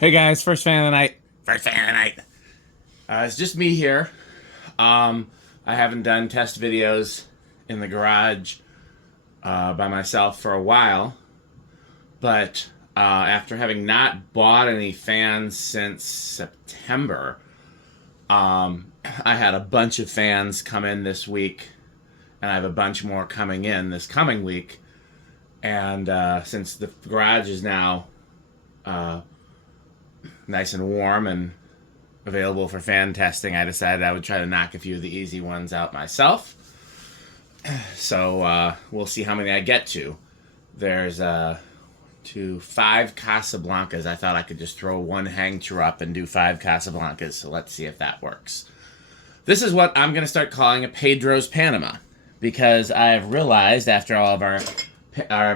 Hey guys, first fan of the night. First fan of the night. It's just me here. I haven't done test videos in the garage by myself for a while, but after having not bought any fans since September, I had a bunch of fans come in this week, and I have a bunch more coming in this coming week. And since the garage is now nice and warm and available for fan testing, I decided I would try to knock a few of the easy ones out myself. So we'll see how many I get to. There's 5 Casablancas. I thought I could just throw one hang-tur up and do 5 Casablancas, so let's see if that works. This is what I'm going to start calling a Pedro's Panama, because I've realized after all of our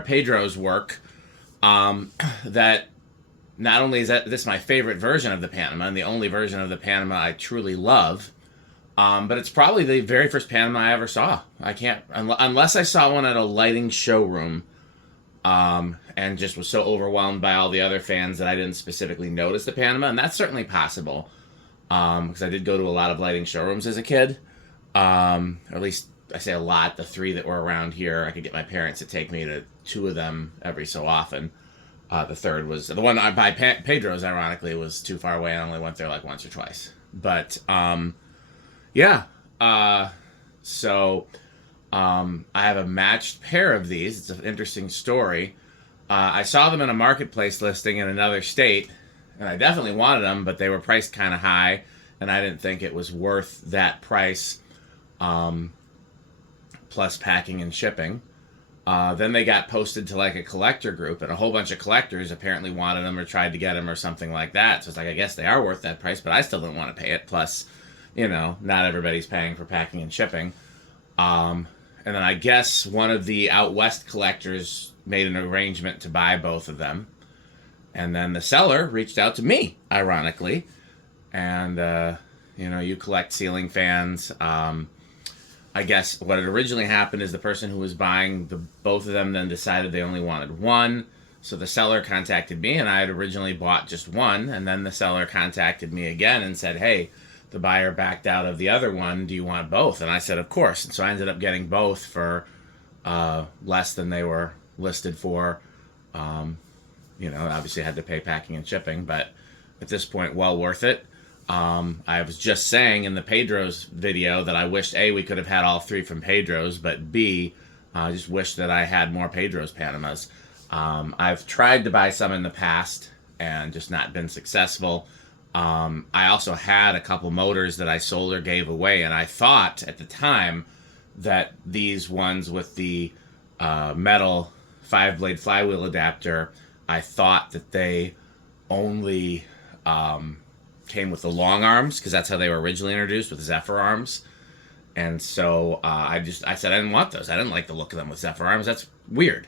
Pedro's work that not only is this my favorite version of the Panama and the only version of the Panama I truly love, but it's probably the very first Panama I ever saw. I can't, unless I saw one at a lighting showroom, and just was so overwhelmed by all the other fans that I didn't specifically notice the Panama, and that's certainly possible, because I did go to a lot of lighting showrooms as a kid, or at least I say a lot, the 3 that were around here. I could get my parents to take me to 2 of them every so often. The third was the one by Pedro's, ironically, was too far away. I only went there like once or twice. But yeah, so I have a matched pair of these. It's an interesting story. I saw them in a marketplace listing in another state, and I definitely wanted them, but they were priced kind of high, and I didn't think it was worth that price, plus packing and shipping. Then they got posted to like a collector group, and a whole bunch of collectors apparently wanted them or tried to get them or something like that. So it's like, I guess they are worth that price, but I still don't want to pay it. Plus, not everybody's paying for packing and shipping. And then I guess one of the out west collectors made an arrangement to buy both of them. And then the seller reached out to me, ironically. And, you collect ceiling fans. I guess what had originally happened is the person who was buying both of them then decided they only wanted one. So the seller contacted me, and I had originally bought just one. And then the seller contacted me again and said, hey, the buyer backed out of the other one. Do you want both? And I said, of course. And so I ended up getting both for less than they were listed for. Obviously I had to pay packing and shipping, but at this point, well worth it. I was just saying in the Pedro's video that I wished A, we could have had all 3 from Pedro's, but B, I just wish that I had more Pedro's Panamas. I've tried to buy some in the past and just not been successful. I also had a couple motors that I sold or gave away, and I thought at the time that these ones with the metal 5-blade flywheel adapter, I thought that they only came with the long arms, because that's how they were originally introduced, with Zephyr arms. And so I said I didn't want those. I didn't like the look of them with Zephyr arms. That's weird.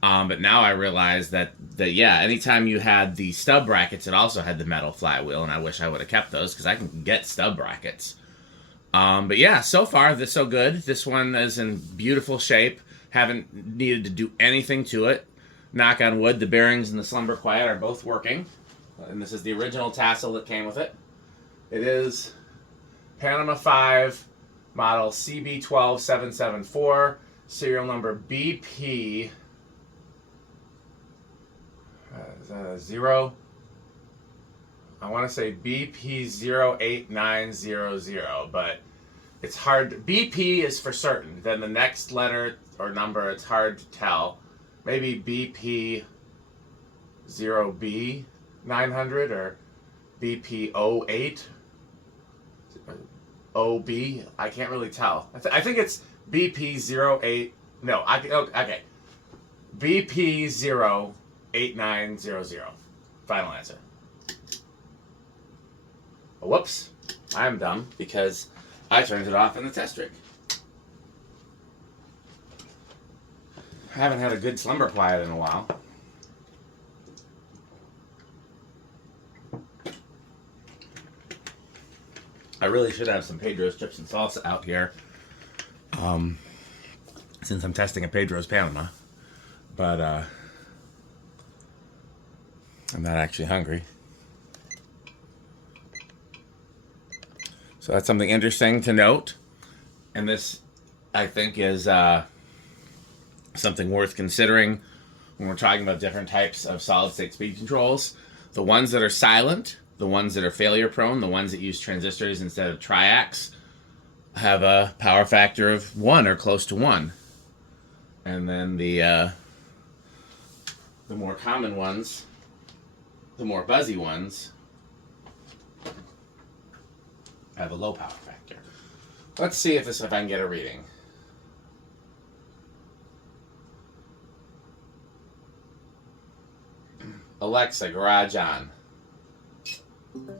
But now I realize that yeah, anytime you had the stub brackets, it also had the metal flywheel, and I wish I would have kept those, because I can get stub brackets. But yeah, so far this so good. This one is in beautiful shape. Haven't needed to do anything to it. Knock on wood, the bearings and the slumber quiet are both working. And this is the original tassel that came with it. It is Panama 5, model CB-12774, serial number BP. Is that a 0? I want to say BP08900, but it's hard. BP is for certain. Then the next letter or number, it's hard to tell. Maybe BP0B. 900 or BP08 OB. I can't really tell. I think it's BP08. No, okay. BP08900. Final answer. Whoops. I'm dumb because I turned it off in the test rig. I haven't had a good slumber quiet in a while. I really should have some Pedro's chips and salsa out here, since I'm testing a Pedro's Panama. But I'm not actually hungry. So that's something interesting to note. And this, I think, is something worth considering when we're talking about different types of solid-state speed controls. The ones that are silent, the ones that are failure prone, the ones that use transistors instead of triacs have a power factor of 1 or close to 1. And then the more common ones, the more buzzy ones, have a low power factor. Let's see if I can get a reading. Alexa, garage on. Let's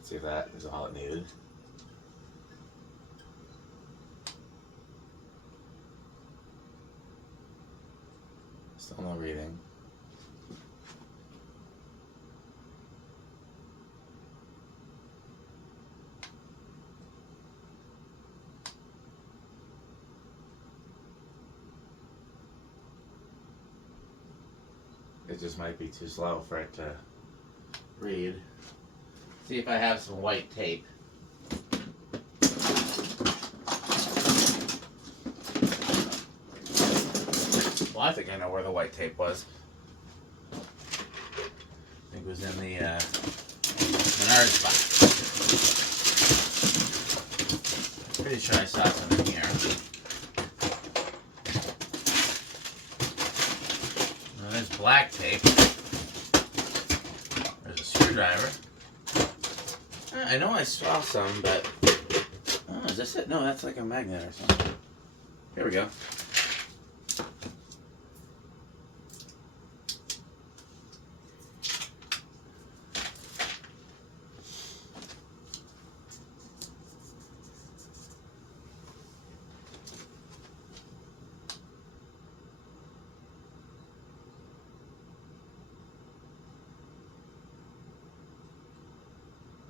see if that is all it needed. Still no reading. It just might be too slow for it to read. See if I have some white tape. Well, I think I know where the white tape was. I think it was in the Menards box. Pretty sure I saw some in here. Now, there's black tape. There's a screwdriver. I know I saw some, but... Oh, is this it? No, that's like a magnet or something. Here we go.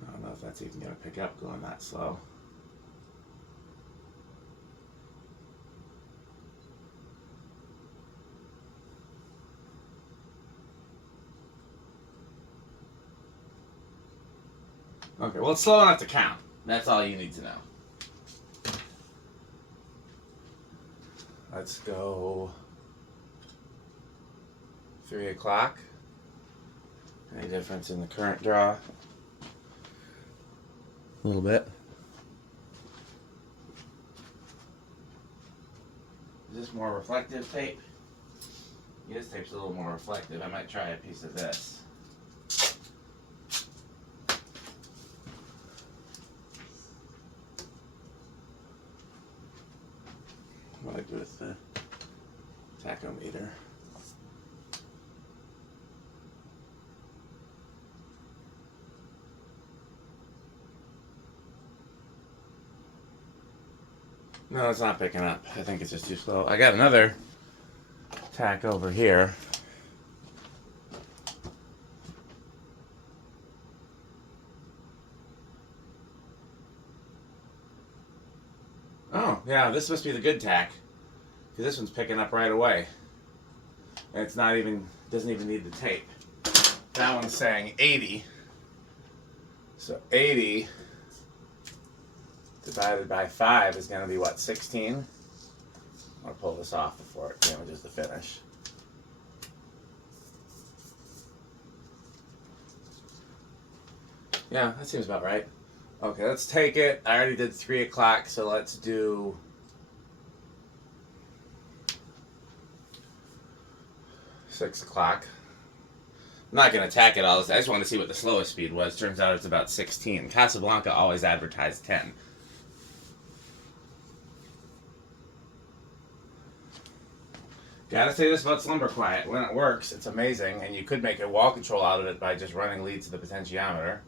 I don't know if that's even going to pick up going that slow. Okay, well, it's slow enough to count. That's all you need to know. Let's go 3 o'clock. Any difference in the current draw? A little bit. Is this more reflective tape? Yeah, this tape's a little more reflective. I might try a piece of this. What do I do with the tachometer? No, it's not picking up. I think it's just too slow. I got another tack over here. Oh, yeah, this must be the good tack. Because this one's picking up right away. And it's not even, doesn't even need the tape. That one's saying 80. So 80 divided by 5 is going to be what, 16? I'll pull this off before it damages the finish. Yeah, that seems about right. Okay, let's take it. I already did 3 o'clock, so let's do 6 o'clock. I'm not going to attack it all. I just wanted to see what the slowest speed was. Turns out it's about 16. Casablanca always advertised 10. Gotta say this about Slumber Quiet. When it works, it's amazing, and you could make a wall control out of it by just running leads to the potentiometer.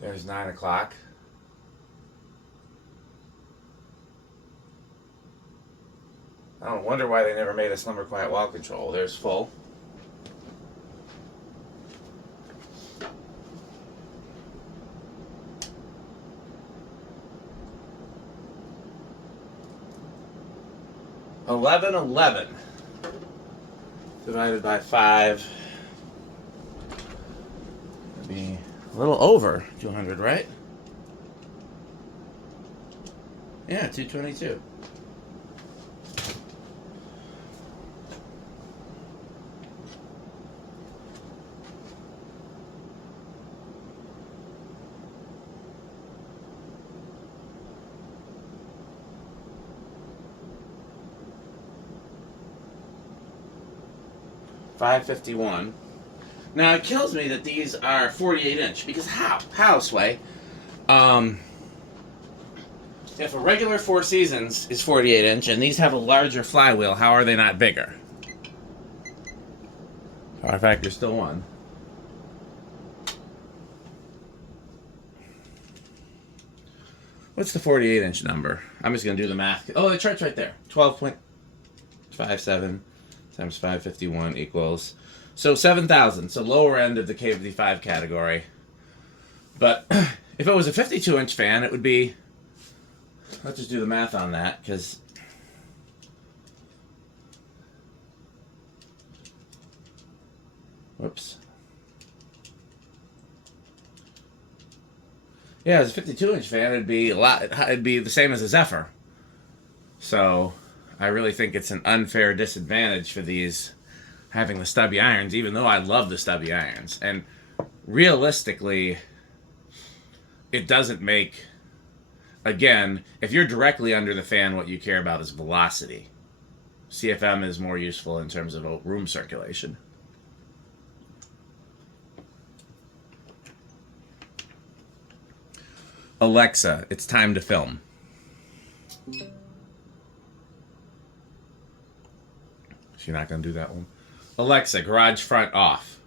There's 9 o'clock. I don't wonder why they never made a Slumber Quiet wall control. There's full. $11.11 divided by 5 would be A little over 200, right? Yeah, 222. $551. Now it kills me that these are 48-inch because how, Sway? If a regular Four Seasons is 48-inch and these have a larger flywheel, how are they not bigger? Power factor still 1. What's the 48-inch number? I'm just going to do the math. Oh, the chart's right there. 12.57 times 551 equals... So 7,000. So lower end of the KFD5 category. But if it was a 52-inch fan, it would be... Let's just do the math on that, because... Whoops. Yeah, as a 52-inch fan, it'd be the same as a Zephyr. So, I really think it's an unfair disadvantage for these having the stubby irons, even though I love the stubby irons. And realistically, it doesn't make... Again, if you're directly under the fan, what you care about is velocity. CFM is more useful in terms of room circulation. Alexa, it's time to film. She's not going to do that one. Alexa, garage front off.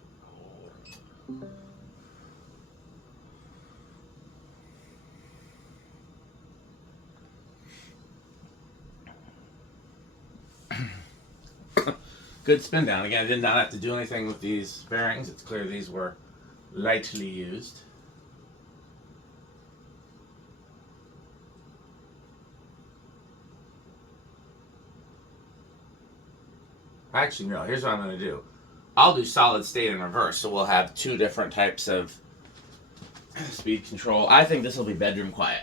Good spin down. Again, I did not have to do anything with these bearings. It's clear these were lightly used. Actually, no. Here's what I'm going to do. I'll do solid state in reverse, so we'll have two different types of speed control. I think this will be bedroom quiet.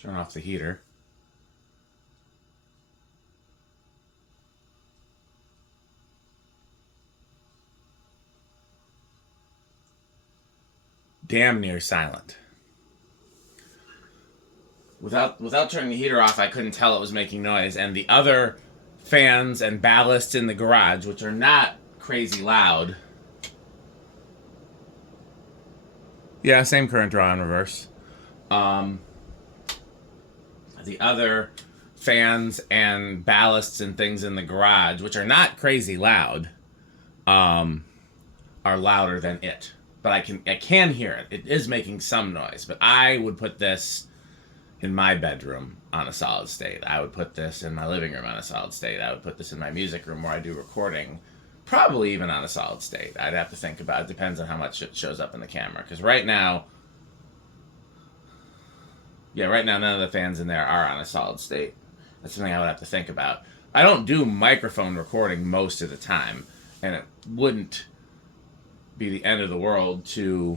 Turn off the heater. Damn near silent. Without turning the heater off, I couldn't tell it was making noise. And the other fans and ballasts in the garage, which are not crazy loud. Yeah, same current draw in reverse. The other fans and ballasts and things in the garage, which are not crazy loud, are louder than it. But I can hear it. It is making some noise. But I would put this in my bedroom on a solid state. I would put this in my living room on a solid state. I would put this in my music room where I do recording, probably even on a solid state. I'd have to think about it. Depends on how much it shows up in the camera. Because right now, none of the fans in there are on a solid state. That's something I would have to think about. I don't do microphone recording most of the time, and it wouldn't be the end of the world to...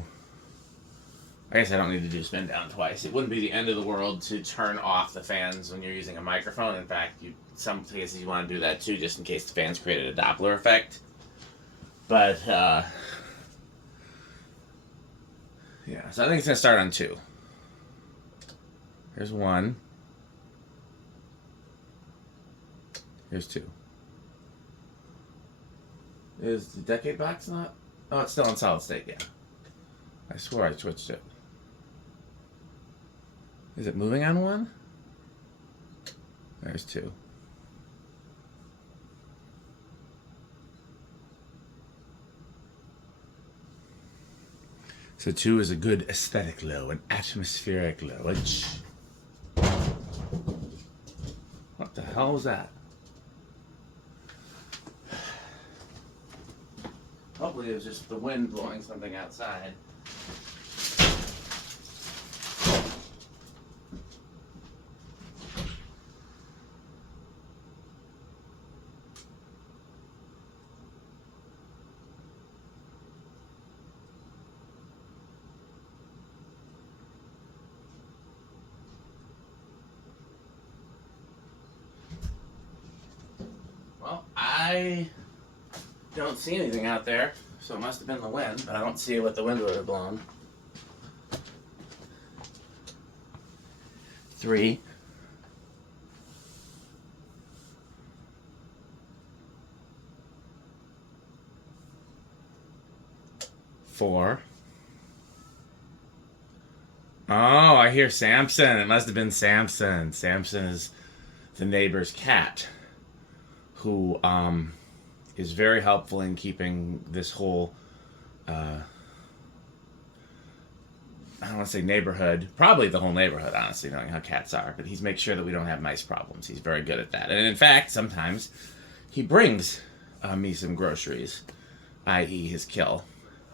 I guess I don't need to do spin down twice. It wouldn't be the end of the world to turn off the fans when you're using a microphone. In fact, some cases you want to do that too, just in case the fans created a Doppler effect. But, yeah, so I think it's going to start on 2. Here's 1. Here's 2. Is the decade box not? Oh, it's still in solid state, yeah. I swore I switched it. Is it moving on 1? There's 2. So 2 is a good aesthetic low, an atmospheric low. What the hell was that? Hopefully it was just the wind blowing something outside. I don't see anything out there, so it must have been the wind, but I don't see what the wind would have blown. 3. 4. Oh, I hear Samson. It must have been Samson. Samson is the neighbor's cat, who is very helpful in keeping this whole, I don't want to say neighborhood, probably the whole neighborhood, honestly, knowing how cats are, but he's makes sure that we don't have mice problems. He's very good at that. And in fact, sometimes he brings me some groceries, i.e. his kill,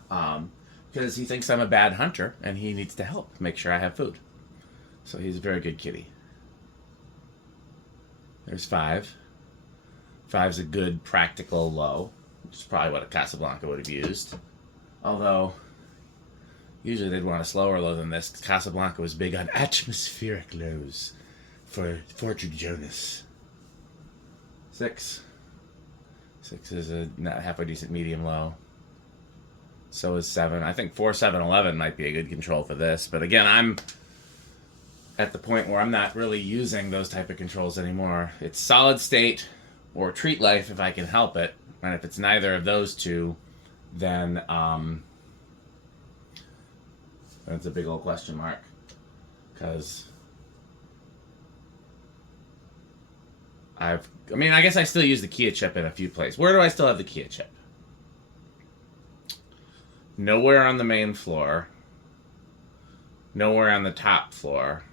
because he thinks I'm a bad hunter and he needs to help make sure I have food. So he's a very good kitty. There's 5. 5's a good practical low, which is probably what a Casablanca would have used. Although, usually they'd want a slower low than this. Casablanca was big on atmospheric lows for Fortune Jonas. 6. 6 is a halfway decent medium low. So is 7. I think 4, 7, 11 might be a good control for this. But again, I'm at the point where I'm not really using those type of controls anymore. It's solid state or treat life if I can help it. And if it's neither of those two, then that's a big old question mark. Because I guess I still use the Kia chip in a few places. Where do I still have the Kia chip? Nowhere on the main floor. Nowhere on the top floor.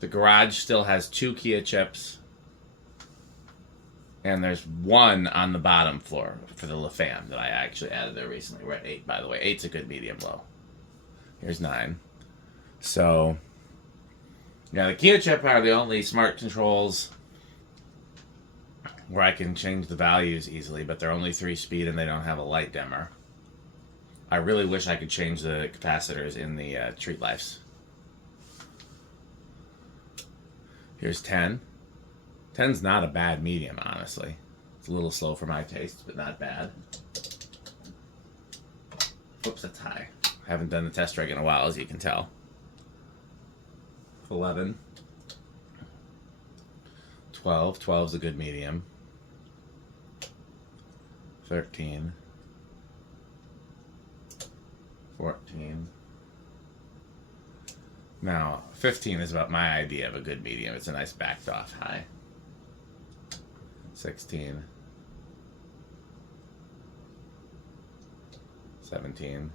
The garage still has 2 Kia chips. And there's 1 on the bottom floor for the LaFam that I actually added there recently. We're at 8, by the way. 8's a good medium low. Here's 9. So, yeah, the Kia chip are the only smart controls where I can change the values easily, but they're only 3 speed and they don't have a light dimmer. I really wish I could change the capacitors in the treat lives. Here's 10. 10's not a bad medium, honestly. It's a little slow for my taste, but not bad. Oops, that's high. I haven't done the test rig in a while, as you can tell. 11. 12. 12's a good medium. 13. 14. Now, 15 is about my idea of a good medium. It's a nice backed off high. 16. 17.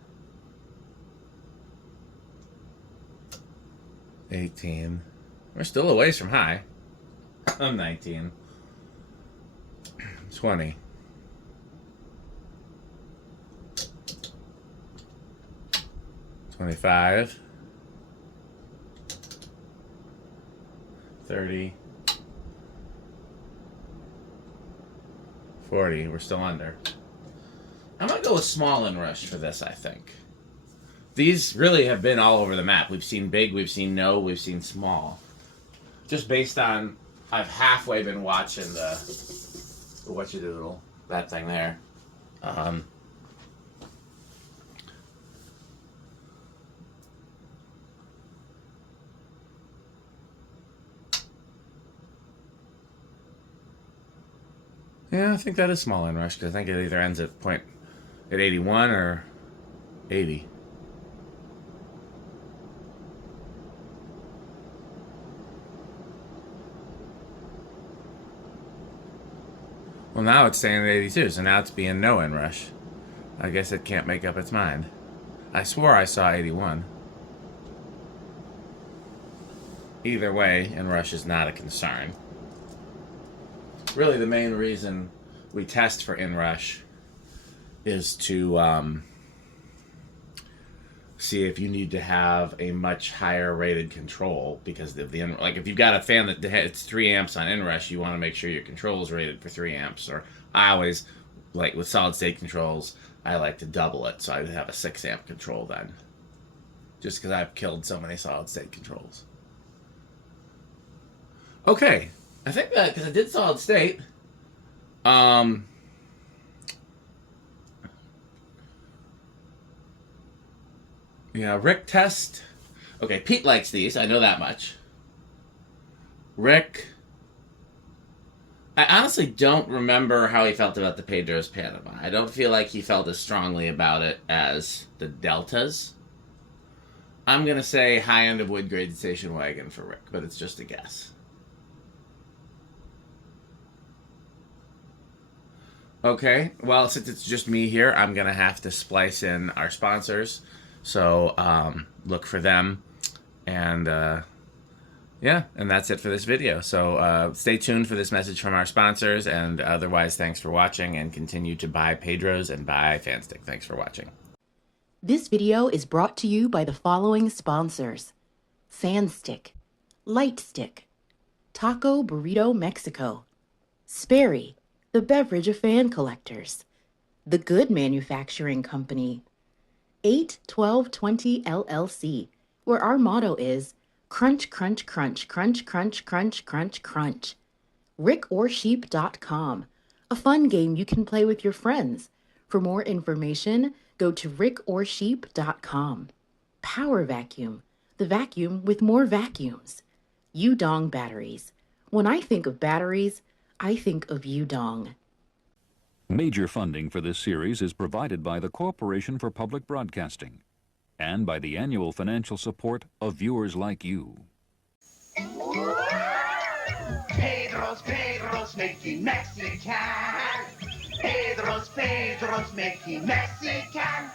18. We're still a ways from high. 19. 20. 25. 30. 40. We're still under. I'm going to go with small inrush for this, I think. These really have been all over the map. We've seen big, we've seen no, we've seen small. Just based on, I've halfway been watching the whatchadoodle, that thing there. Yeah, I think that is small inrush, because I think it either ends at 81 or 80. Well, now it's staying at 82, so now it's being no inrush. I guess it can't make up its mind. I swore I saw 81. Either way, inrush is not a concern. Really, the main reason we test for inrush is to see if you need to have a much higher rated control, because of the like if you've got a fan that hits 3 amps on inrush, you want to make sure your control is rated for 3 amps. Or I always, like with solid state controls, I like to double it, so I would have a 6 amp control then, just because I've killed so many solid state controls. Okay, I think that because I did solid state, Yeah, Rick test. Okay, Pete likes these. I know that much. Rick. I honestly don't remember how he felt about the Pedro's Panama. I don't feel like he felt as strongly about it as the Deltas. I'm going to say high end of wood grade station wagon for Rick, but it's just a guess. Okay, well, since it's just me here, I'm going to have to splice in our sponsors. So look for them. And yeah, and that's it for this video. So stay tuned for this message from our sponsors. And otherwise, thanks for watching, and continue to buy Pedros and buy Fanstick. Thanks for watching. This video is brought to you by the following sponsors: Sandstick, Lightstick, Taco Burrito Mexico, Sperry, the beverage of fan collectors, The Good Manufacturing Company, 81220 LLC, where our motto is crunch, crunch, crunch, crunch, crunch, crunch, crunch, crunch. RickOrSheep.com, a fun game you can play with your friends. For more information, go to RickOrSheep.com. Power Vacuum, the vacuum with more vacuums. Udong Batteries. When I think of batteries, I think of Udong. Major funding for this series is provided by the Corporation for Public Broadcasting and by the annual financial support of viewers like you. Pedro's making Mexican. Pedro's making Mexican.